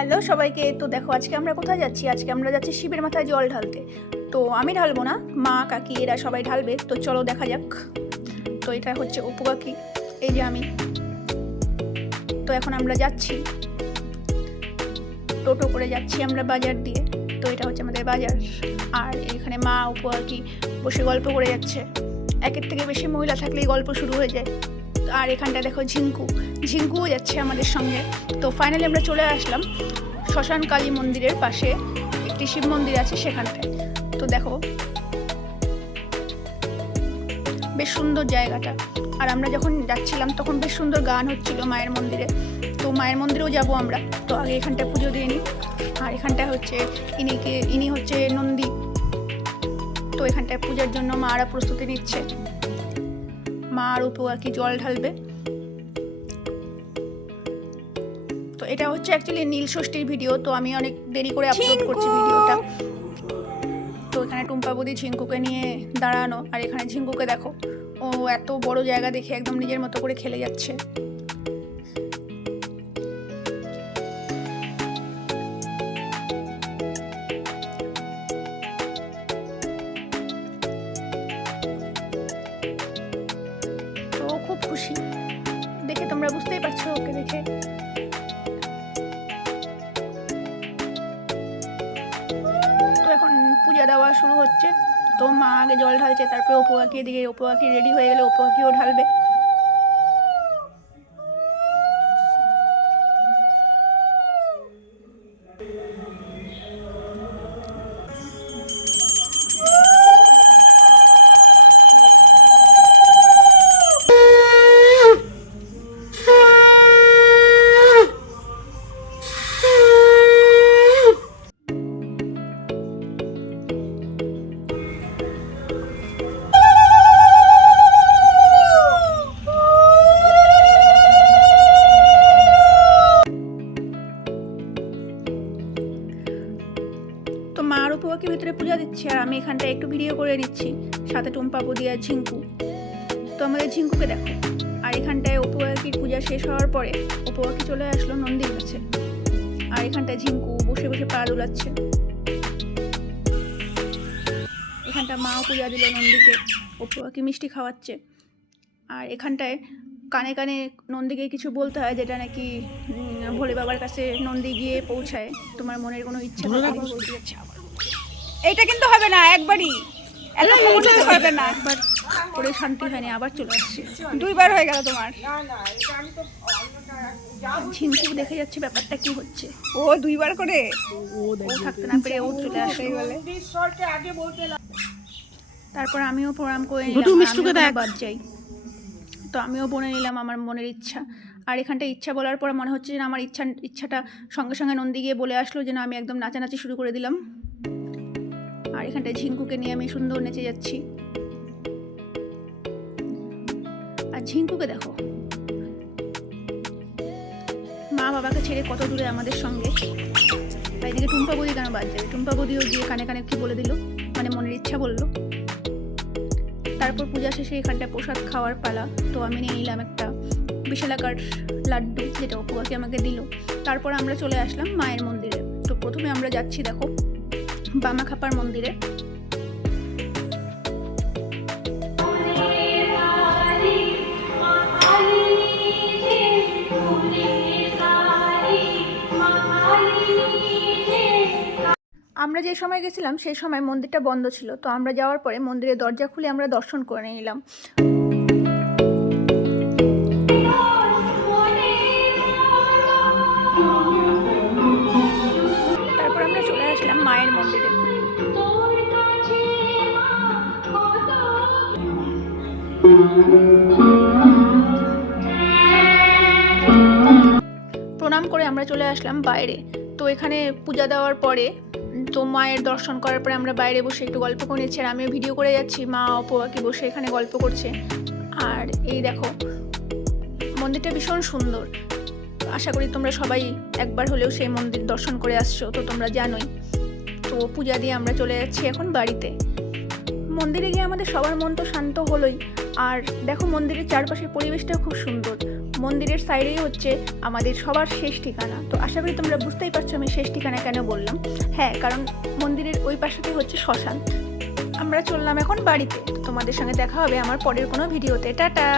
Hello সবাইকে, তো দেখো আজকে আমরা কোথায় যাচ্ছি? আজকে আমরা যাচ্ছি শিবের মাথায় জল ঢালতে। তো আমি ঢালবো না, মা, কাকি এরা সবাই ঢালবে, তো চলো দেখা যাক। তো এটা হচ্ছে অপু কাকি, এই যে আমি। তো এখন আমরা যাচ্ছি। টোটো করে যাচ্ছি আমরা বাজার দিয়ে, তো এটা হচ্ছে আমাদের বাজার। আর এখানে মা, অপু কাকি বসে গল্প করে যাচ্ছে। একের থেকে বেশি মহিলা থাকলেই গল্প শুরু হয়ে যায়। আর এখানটা দেখো ঝিঙ্কু। ঝিঙ্কুও যাচ্ছে আমাদের সঙ্গে। তো ফাইনালি আমরা চলে আসলাম শ্মশান কালী মন্দিরের পাশে। একটি শিব মন্দির আছে সেখানটায়। তো দেখো, বেশ সুন্দর জায়গাটা। আর আমরা যখন যাচ্ছিলাম তখন বেশ সুন্দর গান হচ্ছিল মায়ের মন্দিরে। তো মায়ের মন্দিরেও যাব আমরা। তো আগে এখানটায় পুজো দিয়ে নিই। আর এখানটায় হচ্ছে ইনিকে ইনি হচ্ছে নন্দী। তো এখানটায় পূজার জন্য মারা প্রস্তুতি নিচ্ছে। মা আর উপর আর কি জল ঢালবে। তো এটা হচ্ছে অ্যাকচুয়ালি নীল ষষ্ঠীর ভিডিও তো আমি অনেক দেরি করে আপলোড করছি ভিডিওটা তো এখানে টুম্পা বদি ঝিঙ্কুকে নিয়ে দাঁড়ানো আর এখানে ঝিঙ্কুকে দেখো ও এত বড় জায়গা দেখে একদম নিজের মতো করে খেলে যাচ্ছে। পূজা দেওয়া শুরু হচ্ছে। তো মা আগে জল ঢালছে, তারপরে ওপোয়াকি এদিকে ওপোয়াকি রেডি হয়ে গেলে ওপোয়াকিও ঢালবে। মা আর ওপোয়াকি ভিতরে পূজা দিচ্ছে আর আমি এখানটায় একটু ভিডিও করে নিচ্ছি। সাথে টুম্পা বদি আর ঝিঙ্কু। তো আমাদের ঝিঙ্কুকে দেখো। আর এখানটায় ওপোয়াকির পূজা শেষ হওয়ার পরে ওপোয়াকি চলে আসলো নন্দীর কাছে। আর এখানটায় ঝিঙ্কু বসে বসে পা দোলাচ্ছে। এখানটা মাও পূজা দিল নন্দীকে। ওপোয়াকি মিষ্টি খাওয়াচ্ছে। আর এখানটায় কানে কানে নন্দীকে কিছু বলতে হয় যেটা নাকি ভোলে বাবার কাছে নন্দী গিয়ে পৌঁছায়। তোমার মনের কোনো ইচ্ছা বলতে যাচ্ছে এইটা কিন্তু হবে না একবারই। এত হবে না। একবার করে শান্তি হয়নি আবার চলে আসছে। দুইবার হয়ে গেল তোমার। দেখে যাচ্ছে ব্যাপারটা কি হচ্ছে? ও দুইবার করে? ও থাকতে না পেরে ও চলে আসে বলে। তারপর আমিও প্রণাম করে নিলাম। বাদ যাই। তো আমিও বলে নিলাম আমার মনের ইচ্ছা। আর এখানটা ইচ্ছা বলার পর মনে হচ্ছে যে আমার ইচ্ছা ইচ্ছাটা সঙ্গে সঙ্গে নন্দী গিয়ে বলে আসলো যে না আমি একদম নাচানাচি শুরু করে দিলাম। আর এখানটায় ঝিঙ্কুকে নিয়ে আমি সুন্দর নেচে যাচ্ছি। আর ঝিঙ্কুকে দেখো। মা বাবাকে ছেড়ে কত দূরে আমাদের সঙ্গে। আর এদিকে টুম্পা বদি কেন বাদ যাবে? টুম্পা বদিও গিয়ে কানে কানে কি বলে দিল? মানে মনের ইচ্ছা বলল। তারপর পূজা শেষে এখানটা প্রসাদ খাওয়ার পালা। তো আমি নিয়ে নিলাম একটা বিশালাকার লাড্ডু, যেটা অপুয়াকে আমাকে দিল। তারপর আমরা চলে আসলাম মায়ের মন্দিরে। তো প্রথমে আমরা যাচ্ছি, দেখো। বামা খাপার মন্দিরে। আমরা যে সময় গেছিলাম, সেই সময় মন্দিরটা বন্ধ ছিল। তো আমরা যাওয়ার পরে মন্দিরের দরজা খুলে আমরা দর্শন করে নিলাম। প্রণাম করে আমরা চলে আসলাম বাইরে। তো এখানে পূজা দেওয়ার পরে, তো মায়ের দর্শন করার পরে আমরা বাইরে বসে একটু গল্প করে নিচ্ছি। আর আমিও ভিডিও করে যাচ্ছি, মা অপোয়াকি বসে এখানে গল্প করছে। আর এই দেখো, মন্দিরটা ভীষণ সুন্দর। আশা করি তোমরা সবাই একবার হলেও সেই মন্দির দর্শন করে আসছো, তো তোমরা জানোই। তো পূজা দিয়ে আমরা চলে যাচ্ছি এখন বাড়িতে। মন্দিরে গিয়ে আমাদের সবার মন তো শান্ত হলোই। আর দেখো মন্দিরের চারপাশের পরিবেশটাও খুব সুন্দর। মন্দিরের সাইডেই হচ্ছে আমাদের সবার শেষ ঠিকানা। তো আশা করি তোমরা বুঝতেই পারছ আমি শেষ ঠিকানা কেন বললাম। হ্যাঁ কারণ মন্দিরের ওই পাশেতেই হচ্ছে শ্মশান। আমরা চললাম এখন বাড়িতে। তোমাদের সঙ্গে দেখা হবে আমার পরের কোনো ভিডিওতে। টাটা!